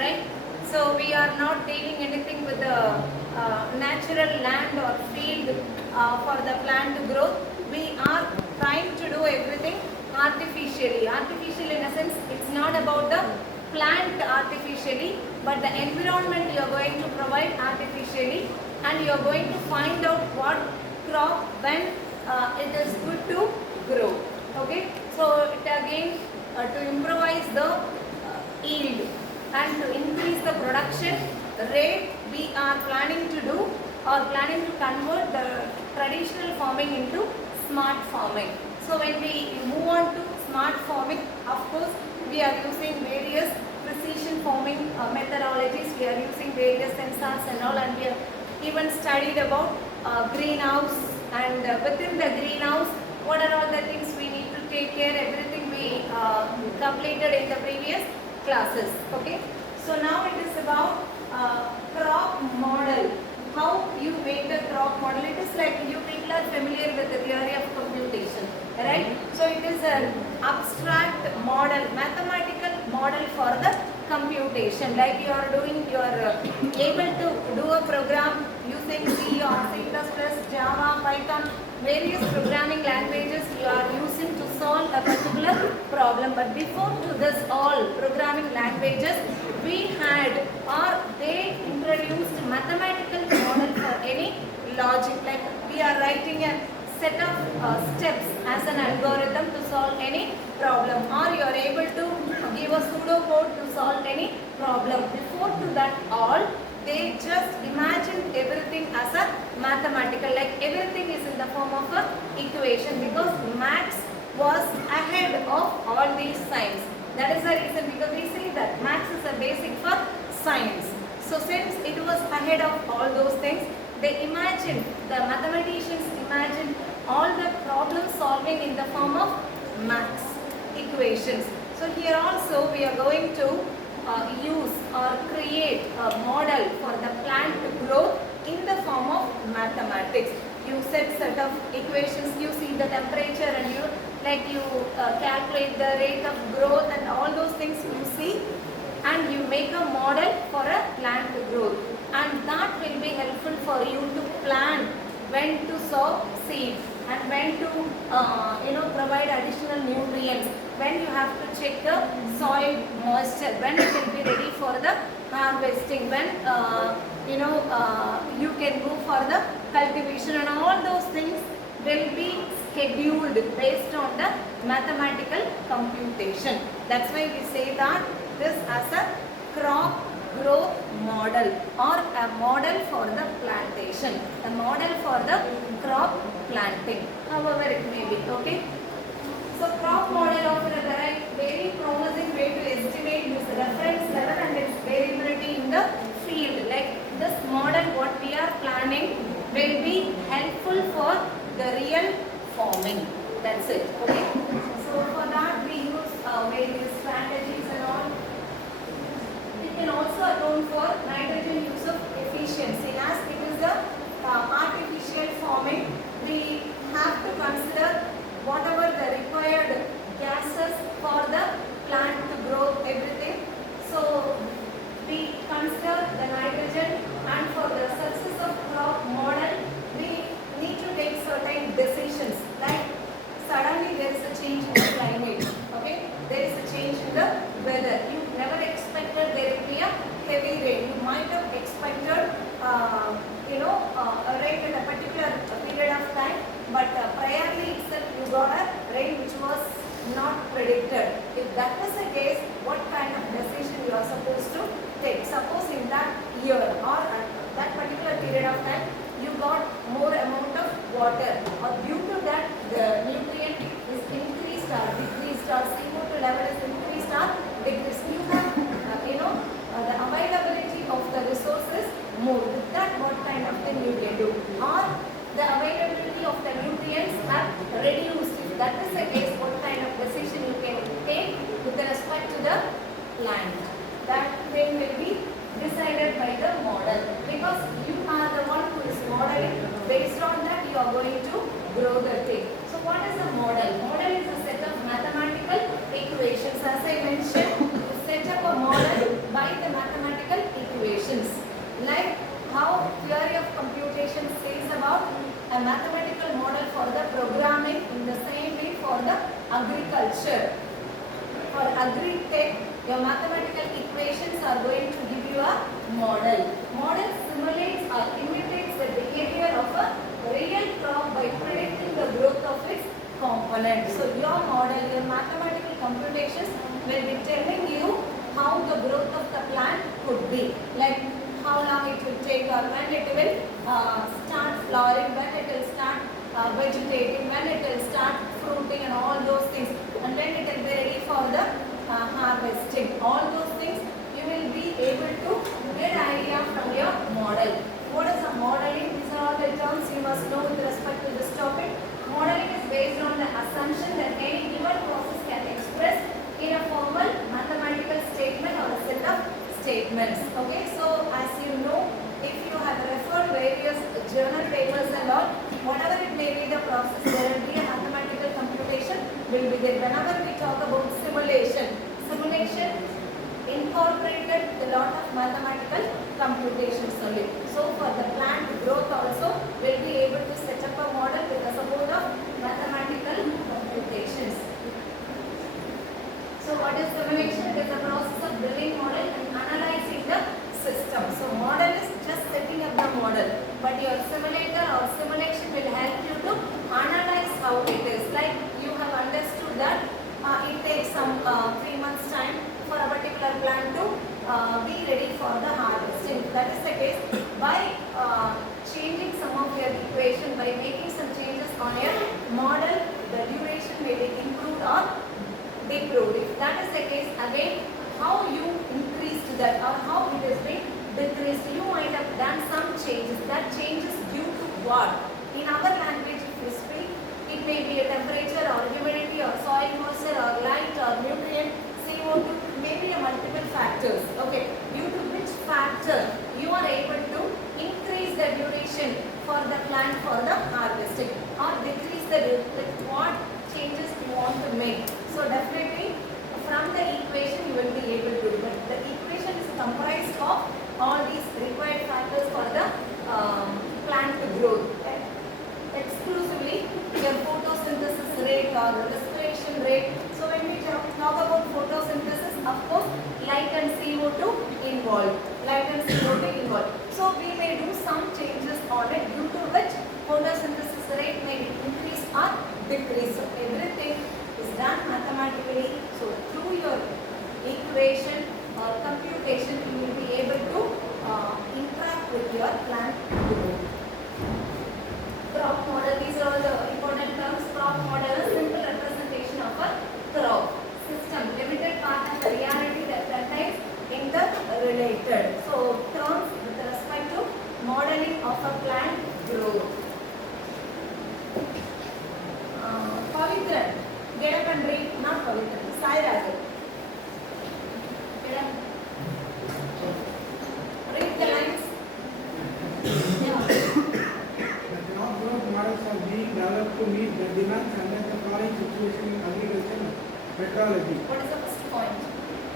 right? So we are not dealing anything with the natural land or field for the plant growth. We are trying to do everything artificially. Artificial in a sense, it's not about the plant artificially, but the environment you are going to provide artificially, and you are going to find out what crop when it is good to grow. Okay, so it again to improvise the yield and to increase the production rate, we are planning to do or planning to convert the traditional farming into smart farming. So when we move on to smart farming, of course we are using various precision farming methodologies, we are using various sensors and all, and we have even studied about greenhouse, and within the greenhouse what are all the things we need to take care, everything we completed in the previous classes. Okay, so now it is about crop model. How you make the crop model? It is like you people are familiar with the theory of computation, right? So it is an abstract model, mathematical model for the computation. Like you are doing, you are able to do a program using C or C++, Java, Python, various programming languages you are using to solve a particular problem. But before to this all programming languages, we had or they introduced mathematical model for any logic. Like we are writing a set of steps as an algorithm to solve any problem, or you are able to give a pseudo code to solve any problem. Before to that all, they just imagined everything as a mathematical, like everything is in the form of a equation, because maths was ahead of all these science. That is the reason, because we say that maths is a basic for science. So since it was ahead of all those things, they imagined, the mathematicians imagined all the problem solving in the form of maths, equations. So here also we are going to use or create a model for the plant growth in the form of mathematics. You set of equations, you see the temperature, and you calculate the rate of growth and all those things you see, and you make a model for a plant growth, and that will be helpful for you to plan when to sow seed and when to provide additional nutrients, when you have to check the soil moisture, when it will be ready for the harvesting, when you can go for the cultivation, and all those things will be scheduled based on the mathematical computation. That's why we say that this as a crop growth model or a model for the plantation, a model for the crop planting, however it may be. Okay, so crop model offers a very promising way to estimate its reference level and its variability in the field. Like this model what we are planning will be helpful for the real farming. That's it. Okay, so for that we use various strategies and all. Can also account for nitrogen use of efficiency. As it is a artificial farming, we have to consider whatever the required gases for the plant to grow, everything. So we consider the nitrogen, and for the success of crop model, we need to take certain decisions. Like suddenly there is a change in the climate. Okay, there is a change in the weather. You never expected there will be a heavy rain. You might have expected a rain in a particular period of time, but priorly itself you got a rain which was not predicted. If that is the case, what kind of decision you are supposed to take? Suppose in that year or at that particular period of time you got more amount of water, or due to that the nutrient is increased or decreased, or CO2 level is increased or decreased. You have the availability of the resources more. With that, what kind of thing you can do? Or the availability of the nutrients have reduced. If that is the case, what kind of decision you can take with respect to the plant? That thing will be decided by the model, because you are the one who is modeling. Based on that, you are going to grow the thing. So what is a model? Model is a set of mathematical equations. As I mentioned, you set up a model by by the mathematical equations. Like how theory of computation says about a mathematical model for the programming, in the same way for the agriculture. For agri tech, your mathematical equations are going to give you a model. Model simulates or imitates the behavior of a real crop by predicting the growth of its components. So your model, your mathematical computations will be telling you how the growth of the plant could be. Like how long it will take, or when it will start flowering, when it will start vegetating, when it will start fruiting, and all those things, and when it will be ready for the harvesting. All those things you will be able to get idea from your model. What is a modeling? These are all the terms you must know with respect to this topic. Modeling is based on the assumption that any given process can express in a formal mathematical statement or a set of statements. Okay, so as you know, if you have referred various journal papers and all, whatever it may be the process, there will be a mathematical computation will be there. Whenever we talk about simulation incorporated a lot of mathematical computations only. So for the plant growth also, we'll be able to set up a model with the support of mathematical computations. So what is simulation? It is a process of building model and analyzing the system. So model is just setting up the model, but your simulator or simulation will help you to analyze how it is. Like you have understood that it takes some 3 months time for a particular plant to be ready for the harvesting. That is the case. By changing some of your equation, by making some changes on your model, the duration may be improved or deproved. If that is the case, again, how you increased that or how it has been decreased, you might have done some changes. That changes due to what? In our language, if you speak, it may be a temperature or humidity or soil moisture or light or nutrient, CO2, maybe a multiple factors. Okay, due to which factor you are able to increase the duration for the plant for the harvesting or decrease the duration, what changes you want to make. So definitely from the equation you will be able to do, but the equation is comprised of all these required factors for the plant growth. Exclusively your photosynthesis rate or respiration rate. So when we talk about photosynthesis, of course light and CO2 involved. Light and CO2 involved. So we may do some changes on it, due to which photosynthesis rate may increase or decrease. So everything is done mathematically. So through your equation or computation, you will be able to interact with your plant growth. Crop model, these are all the important terms. Crop model is simple representation of a crop system, limited part of the reality that contains in the related. So terms with respect to modeling of a plant growth. Pavitran, get up and read. Not Pavitran, Sai Raja. Get up. Read the lines. Models are being developed to meet the demands under the following situation in agriculture metrology. What is the first point?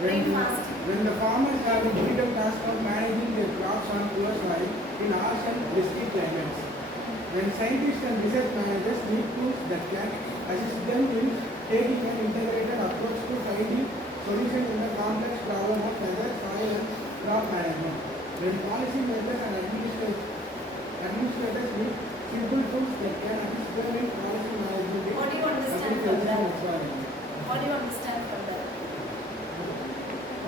When Read fast. the farmers have the difficult task of managing their crops on poor soil in harsh and risky climates. When scientists and research managers need tools that can assist them in taking an integrated approach to finding solutions in the complex problem of weather, soil and crop management. When policy makers and administrators need simple tools that can assist them in policy management. What do you understand from that? What do you understand from that?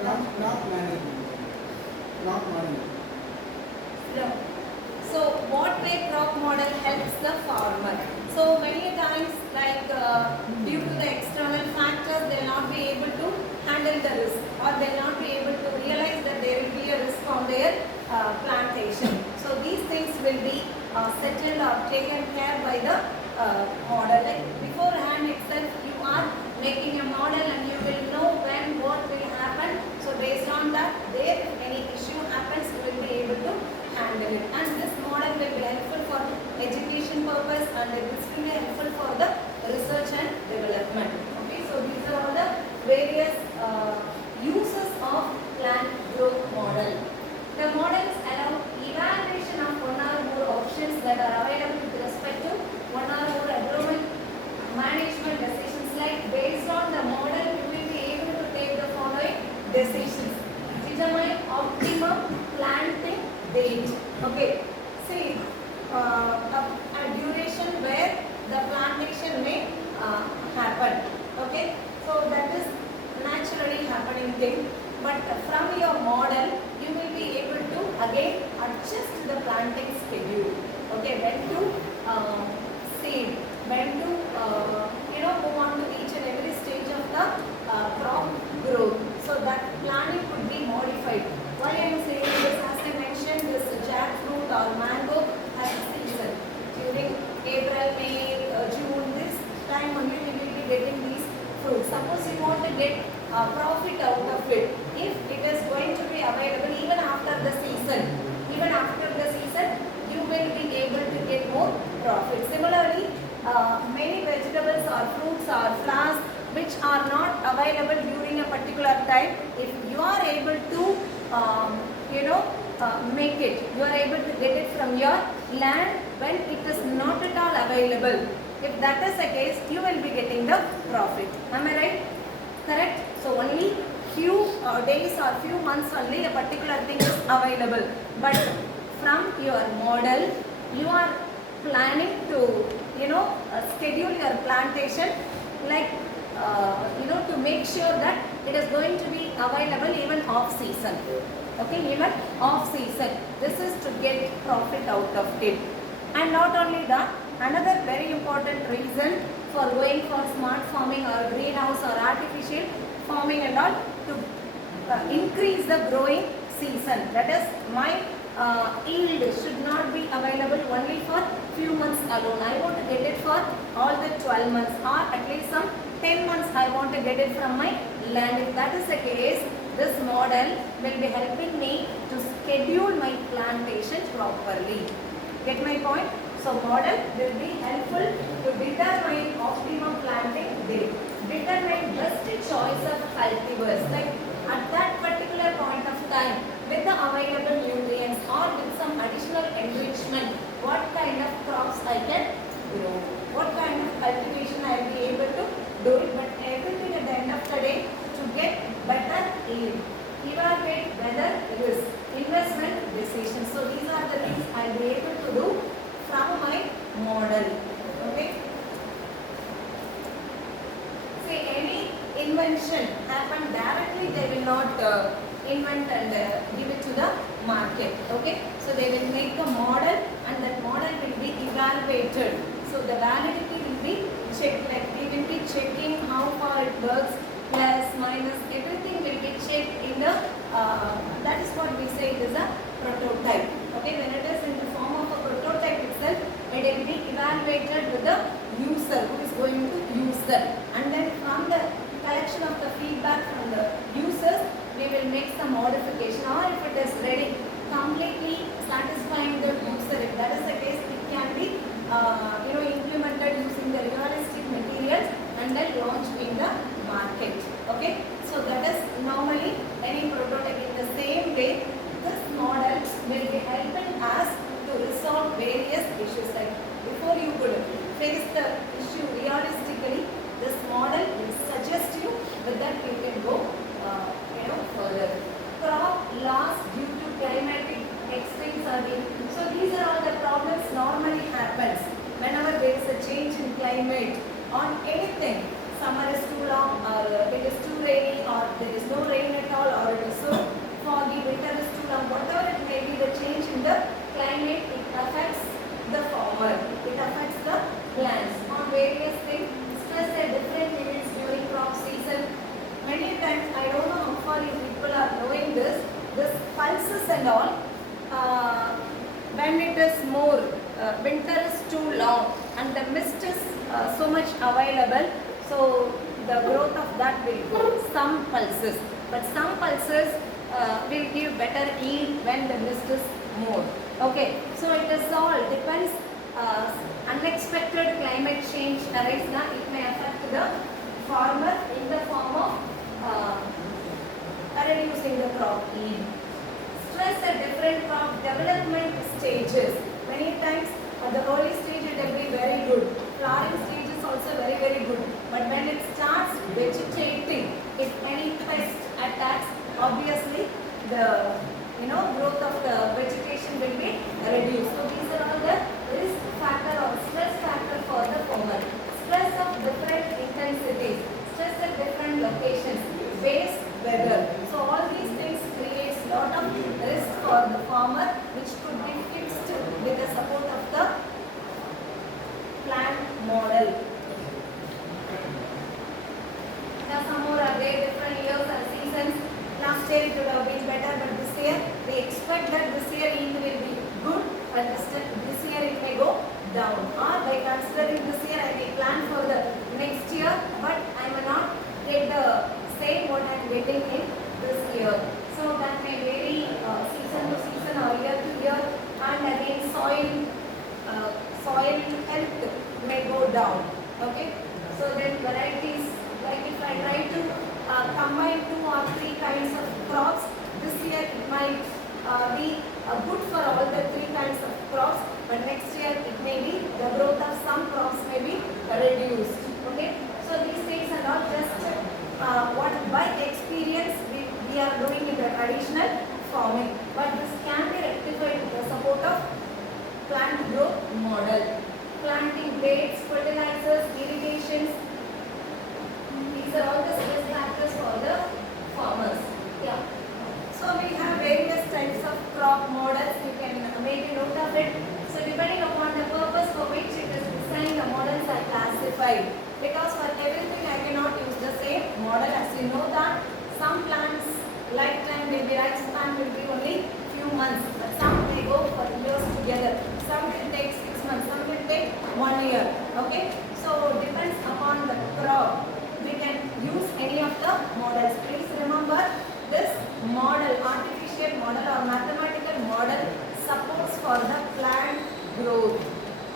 Crop management. Crop modeling. No. So what way crop model helps the farmer? So many times, like due to the external factors, they will not be able to handle the risk, or they will not be able to realize that there will be a risk on their plantation. So these things will be settled or taken care by the model. Like beforehand itself, you are making a model and you will know when what will happen. So based on that, there if any issue happens, you will be able to handle it. And this model will be helpful for education purpose, and it will be helpful for the research and development. Okay, so these are all the various uses of plant growth decisions. Determine optimum planting date. Okay. See, a duration where the plantation may happen. Okay. So that is naturally happening thing. But from your model, you will be able to again adjust the planting schedule. Okay. When to seed, when to move on to each and every stage of the crop growth. So that planning could be modified. Why I am saying this, as I mentioned, this jackfruit or mango has a season. During April, May, June, this time only we will be getting these fruits. Suppose you want to get profit out of it, if it is going to be available even after the season, you will be able to get more profit. Similarly, many vegetables or fruits or flowers which are not available during a particular time, if you are able to make it, you are able to get it from your land when it is not at all available. If that is the case, you will be getting the profit. Am I right? Correct? So only few days or few months only a particular thing is available. But from your model, you are planning to schedule your plantation like to make sure that it is going to be available even off season. Okay, even off season. This is to get profit out of it. And not only that, another very important reason for going for smart farming or greenhouse or artificial farming and all, to increase the growing season. That is, my yield should not be available only for few months alone. I want to get it for all the 12 months or at least some 10 months I want to get it from my land. If that is the case, this model will be helping me to schedule my plantation properly. Get my point? So model will be helpful to determine optimum planting date. Determine best choice of cultivars. Like at that particular point of time, with the available nutrients or with some additional enrichment, what kind of crops I can grow, what kind of cultivation I will be able to do it. But everything at the end of the day to get better yield. Evaluate whether risk, investment decisions. So these are the things I will be able to do from my model. Okay. Say any invention happen directly, they will not invent and give it to the market. Okay. So they will make a model and that model will be evaluated. So the validity will be checked. Like we will be checking how far it works, plus, minus, everything will be checked in the, that is what we say it is a prototype. Okay, when it is in the form of a prototype itself, it will be evaluated with the user who is going to use that. And then from the collection of the feedback from the users, we will make some modification, or if it is ready, completely satisfying the user. If that is the case, it can be implemented using the realistic materials and then launched in the market. Okay, so that is normally any prototype. In the same way, this model will be helping us to resolve various issues. Like before you could face the issue realistically, this model will suggest you, with that you can go further. Crop loss due to climatic extremes are being. So these are all the problems normally happens whenever there is a change in climate on anything. Summer is too long, or it is too rainy, or there is no rain at all, or it is so foggy, winter is too long. Whatever it may be, the change in the climate, it affects the farmer, it affects the plants on various things. Stress at different units during crop season. Many times, I don't know how far you people are knowing this pulses and all, when it is more, winter is too long and the mist is so much available, so the growth of that will go. Some pulses, but some pulses will give better yield when the mist is more. Okay, so it is all depends. Unexpected climate change arises, it may affect the farmer in the form of reducing the crop yield. Stress at different crop development stages. Many times at the early stage it will be very good. Flowering stage is also very good. But when it starts vegetating, if any pest attacks, obviously the growth of the vegetation will be reduced. So these are all the risk factor or stress factor for the farmer. Stress of different intensities, stress at different locations, base weather. So all these things creates lot of risk for the farmer, which could be fixed with the support of the plant model. Now some more are there, different years and seasons. Last year it would have been better, but this year we expect that this year yield will be good, but this year it may go down. Or by considering this year I may plan for the next year, but I may not get the same what I am getting in this year. So that may vary season to season or year to year, and again soil health may go down. Okay, so then varieties, like if I try to combine 2 or 3 kinds of crops, this year it might be good for all the 3 kinds of crops, but next year it may be the growth of some crops may be reduced. Okay, so these things are not just what by experience we are doing in the traditional farming, but this can be rectified with the support of plant growth model. Planting dates, fertilizers, irrigations, these are all the stress factors for the farmers. Yeah. So we have various types of crop models. You can make a note of it. So depending upon the purpose for which it is designed, the models are classified. Because for everything I cannot use the same model. As you know that some plants lifetime will be, lifespan will be only few months, but some may go for years together. Some will take 6 months, some will take 1 year. Okay. So depends upon the crop. We can use any of the models. Please remember this model, artificial model or mathematical model supports for the plant growth.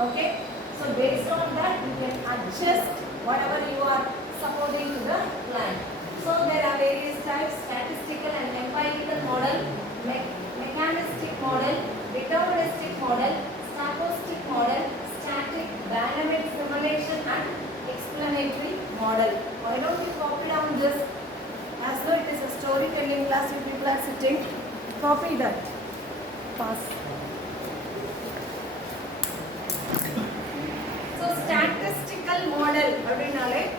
Okay. So based on that you can adjust whatever you are supporting to the plant. So there are various types: statistical and empirical model, mechanistic model, deterministic model, stochastic model, static, dynamic, simulation and explanatory model. Why don't you copy down this as though it is a storytelling class? You people are sitting, copy that. Pass. So statistical model,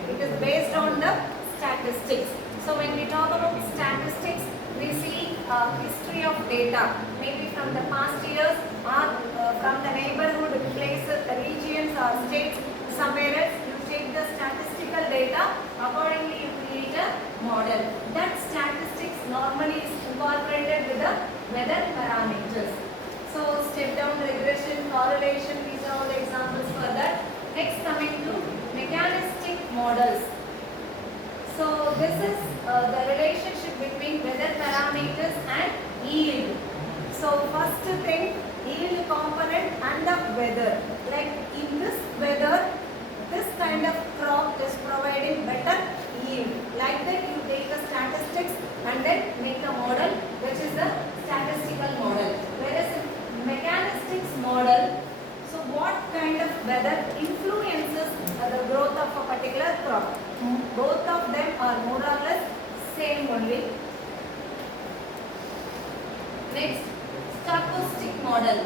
it is based on the statistics. So when we talk about statistics, we see history of data, maybe from the past years or from the neighborhood places, the regions or states, somewhere else. You take the statistical data, accordingly you create a model. That statistics normally is incorporated with the weather parameters. So step down regression, correlation, these are all the examples for that. Next, coming to mechanistic models. So this is the relationship between weather parameters and yield. So first thing, yield component and the weather. Like in this weather, this kind of crop is providing better yield. Like that you take the statistics and then make a model, which is the statistical model. Whereas in mechanistics model, so what kind of weather influences the growth of a particular crop? Both of them are more or less same only. Next, stochastic model.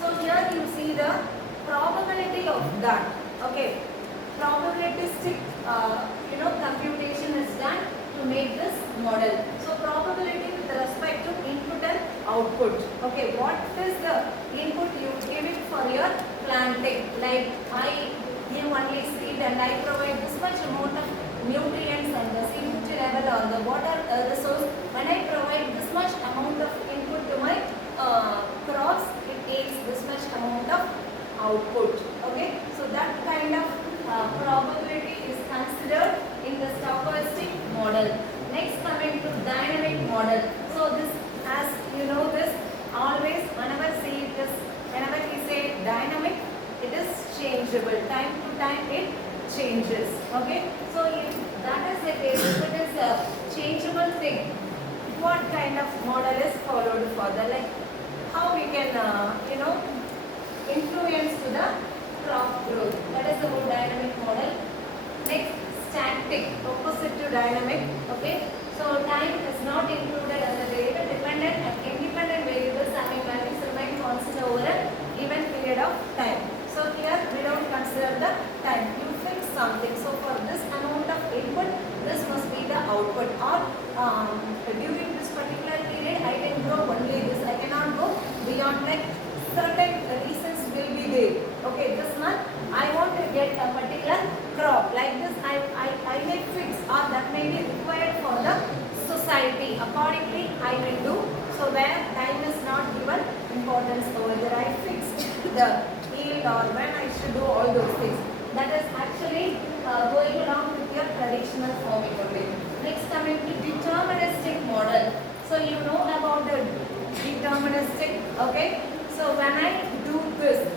So here you see the probability of that. Okay, probabilistic computation is done to make this model. So probability with respect to input and output. Okay, what is the input you give it for your planting? Like I give only seed and I provide this much amount of nutrients and the salinity level or the water resource. When I provide this much amount of input to my crops, it yields this much amount of output. Okay, so that kind of probability is considered in the stochastic model. Next, coming to dynamic model. So this, as you know, this always whenever we say dynamic, it is changeable. Time to time it changes. Okay, so if that is the case, if it is a changeable thing, what kind of model is followed further? Like how we can influence to the crop growth. That is about dynamic model. Next, static, opposite to dynamic. Okay, So time is not included as a variable. Dependent and independent variables having values remain constant over a given period of time. So here we don't consider the time. You fix something. So for this amount of input, this must be the output. Or during this particular period, I can grow only this. I cannot go beyond, like certain reasons will be there. Okay, this month I want to get a particular crop. Like this, I may fix, or that may be required for the society. Accordingly, I will do. So where time is not given importance over there, I fixed the yield or when I should do all those things. That is actually going along with your traditional farming only. Next, coming to deterministic model. So you know about the deterministic, okay? So when I do this,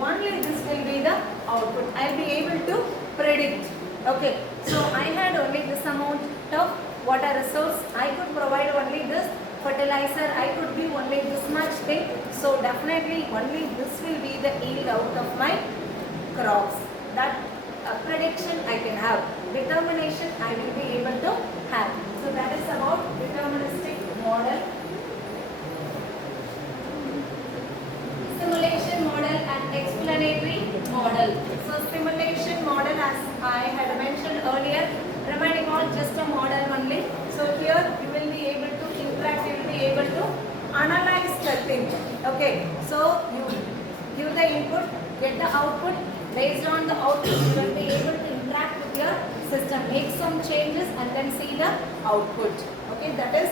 only this will be the output. I will be able to predict. Okay. So I had only this amount of water resource. I could provide only this fertilizer. I could give only this much thing. So definitely only this will be the yield out of my crops. That prediction I can have. Determination I will be able to have. So that is about deterministic model. Simulation model and explanatory model. So simulation model, as I had mentioned earlier, reminding all just a model only. So here you will be able to interact, you will be able to analyze the thing. Okay, so you give the input, get the output. Based on the output, you will be able to interact with your system, make some changes and then see the output. Okay, that is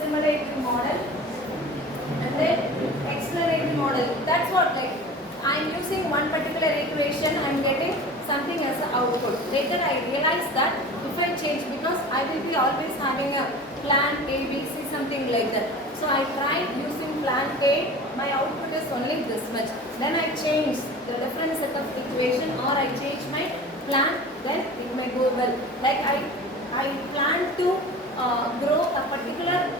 simulatory model. And then explanatory model. That's what, like I am using one particular equation, I am getting something as an output. Later I realize that if I change, because I will be always having a plan A, B, C, something like that. So I tried using plan A, my output is only this much. Then I change the different set of equation, or I change my plan, then it may go well. Like I plan to grow a particular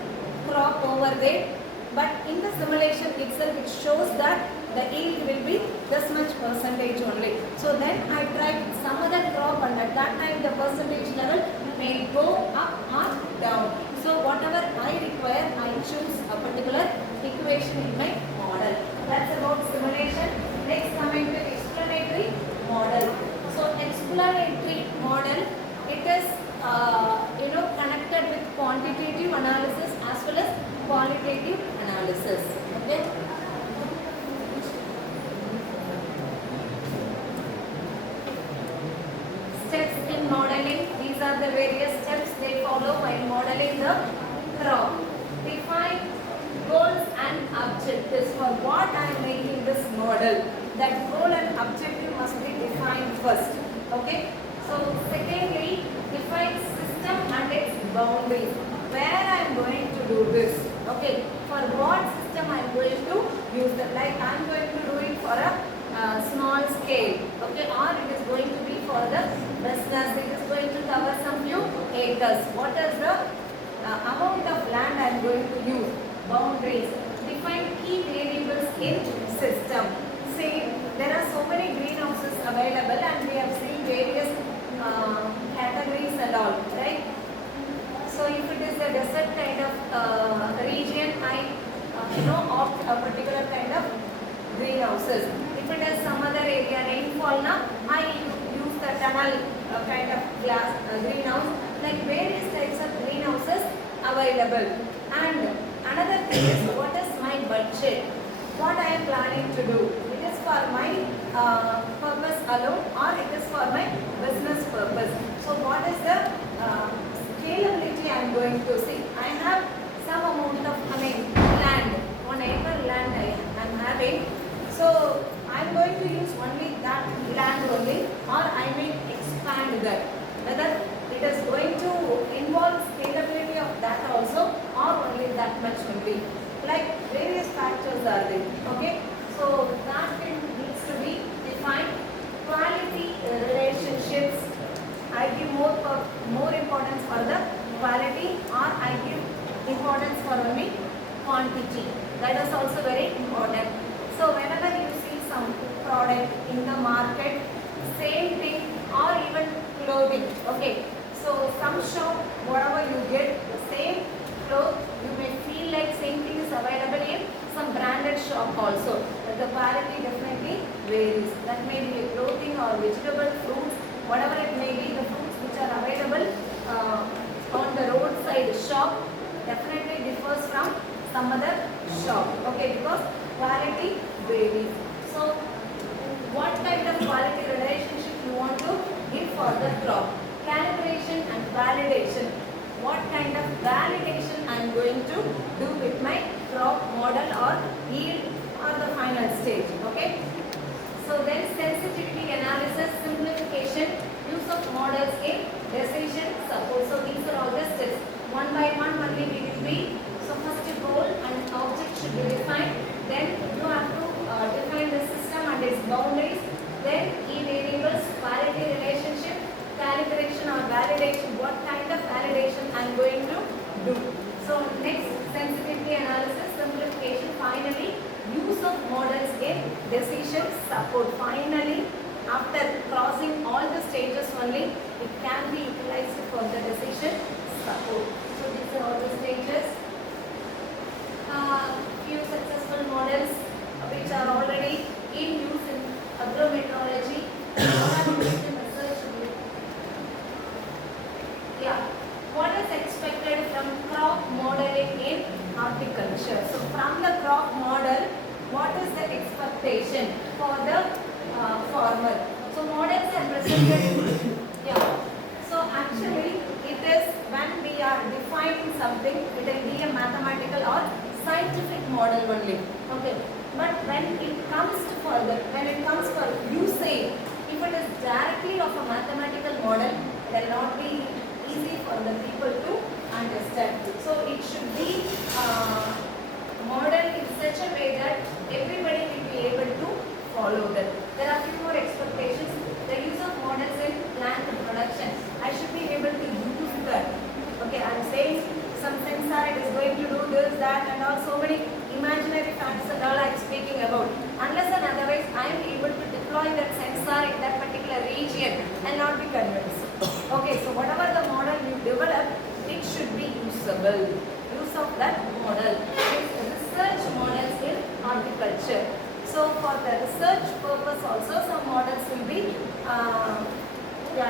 crop over there, but in the simulation itself it shows that the yield will be this much percentage only. So then I tried some other crop, and at that time the percentage level may go up or down. So whatever I require, I choose a particular equation in my model. That's about simulation. Next, coming to explanatory model. So explanatory model, it is connected with quantitative analysis as well as qualitative analysis. Okay. Steps in modeling. These are the various steps they follow while modeling the crop. Define goals and objectives for what I am making this model. That goal and objective must be defined first. Okay. So secondly, define system and its boundaries. Where I am going to do this. Okay. For what system I am going to use that. Like I am going to do it for a small scale. Okay. Or it is going to be for the business. It is going to cover some few acres. What is the amount of land I am going to use? Boundaries. Define key variables in system. See, there are so many greenhouses available, and we have seen various categories and all, right? So if it is a desert kind of region, I opt a particular kind of greenhouses. If it is some other area, rainfall, I use the tunnel kind of glass greenhouse. Like various types of greenhouses available. And another thing is, what is my budget? What I am planning to do? It is for my purpose alone, or it is for my business purpose. So what is the scalability I am going to see? I have some amount of land, 1 acre land I am having. So I am going to use only that land only, or I may expand that. Whether it is going to involve scalability of that also, or only that much only. Like various factors are there. Okay. So that thing needs to be defined. Quality relationships. I give more importance for the quality, or I give importance for only quantity. That is also very important. So whenever you see some product in the market, same thing, or even clothing. Okay. So So some shop, whatever you get, the same cloth, you may feel like same thing is available in some branded shop also. But the quality definitely varies. That may be a clothing or vegetable, fruits, whatever it may be, the fruits which are available on the roadside shop definitely differs from some other shop. Okay, because quality varies. So what kind of quality relationship you want to give for the crop? Calibration and validation. What kind of validation I am going to do with my crop model or yield or the final stage. Okay. So then sensitivity analysis, simplification, use of models in decision support. So these are all the steps. One by one only we will be. So first goal and object should be defined. Then you have to define the system and its boundaries. Then key variables, quality relationship, calibration or validation. What kind of validation I am going to do. So next, sensitivity analysis, simplification. Finally, use of models in decision support. Finally, after crossing all the stages only, it can be utilized for the decision support. So these are all the stages. Few successful models which are already in use in agrometeorology. Yeah. What is expected from crop modeling in horticulture? So from the crop model, what is the expectation for the farmer? So models are presented. Yeah. So actually, it is when we are defining something, it will be a mathematical or scientific model only. Okay. But when it comes for usage, if it is directly of a mathematical model, it will not be easy for the people to understand. So it should be modeled in such a way that everybody will be able to follow that. There are few more expectations. The use of models in plant production. I should be able to use that. Okay, I am saying some sensor, it is going to do this, that, and all so many imaginary facts and all I am speaking about. Unless and otherwise I am able to deploy that sensor in that particular region and not be convinced. Okay, so whatever the model you develop, it should be usable. Use of that model. Research models in horticulture. So for the research purpose also some models will be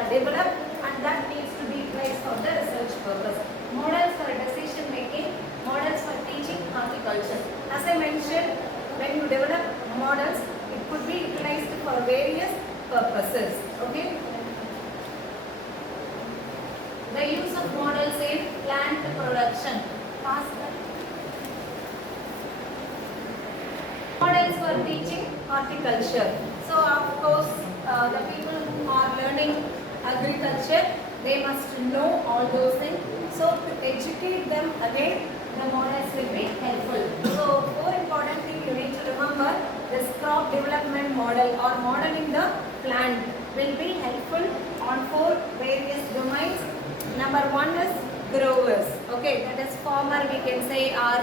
developed and that needs to be placed for the research purpose. Models for decision making, models for teaching horticulture. As I mentioned, when you develop models, it could be utilized for various purposes. Okay. The use of models in plant production. Models for teaching horticulture. So of course, the people who are learning agriculture, they must know all those things. So to educate them again, the models will be helpful. So four important things you need to remember. This crop development model or modeling the plant will be helpful on four various domains. Number one is growers. Okay, that is farmer we can say, or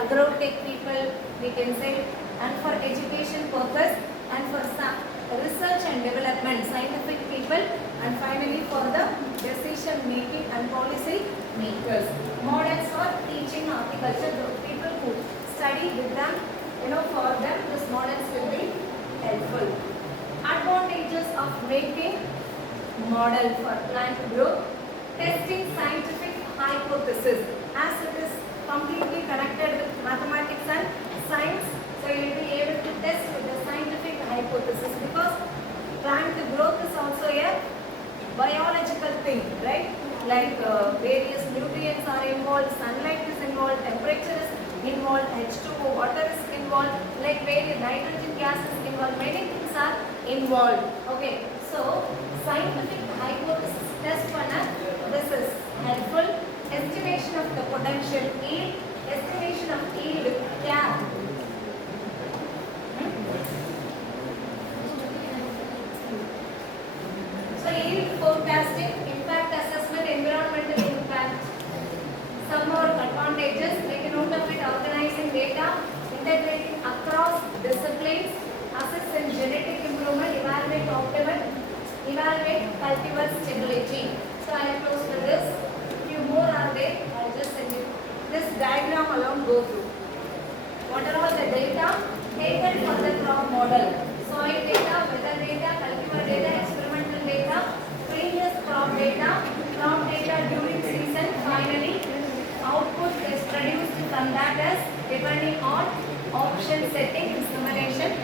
agrotech people we can say, and for education purpose, and for some research and development, scientific people, and finally for the decision making and policy makers. Models for teaching horticulture, the people who study with them, for them this models will be helpful. Advantages of making model for plant growth. Testing scientific hypothesis, as it is completely connected with mathematics and science, so you will be able to test with the scientific hypothesis, because plant growth is also a biological thing, right? Like various nutrients are involved, sunlight is involved, temperature is involved, H2O, water is involved, like various nitrogen gas is involved, many things are involved. Okay, so scientific hypothesis test panel, this is helpful. Estimation of the potential yield, estimation of yield gap. So yield forecasting, impact assessment, environmental impact. Some more advantages, make a note of it: organizing data, integrating across disciplines, assess in genetic improvement, evaluate optimal, evaluate cultivar stability. So So I close with this. Few more are there. I'll just send you this diagram alone. Go through. What are all the data taken for the crop model? Soil data, weather data, cultivar data, experimental data, previous crop data during season. Finally, output is produced from that as depending on option setting, insemination,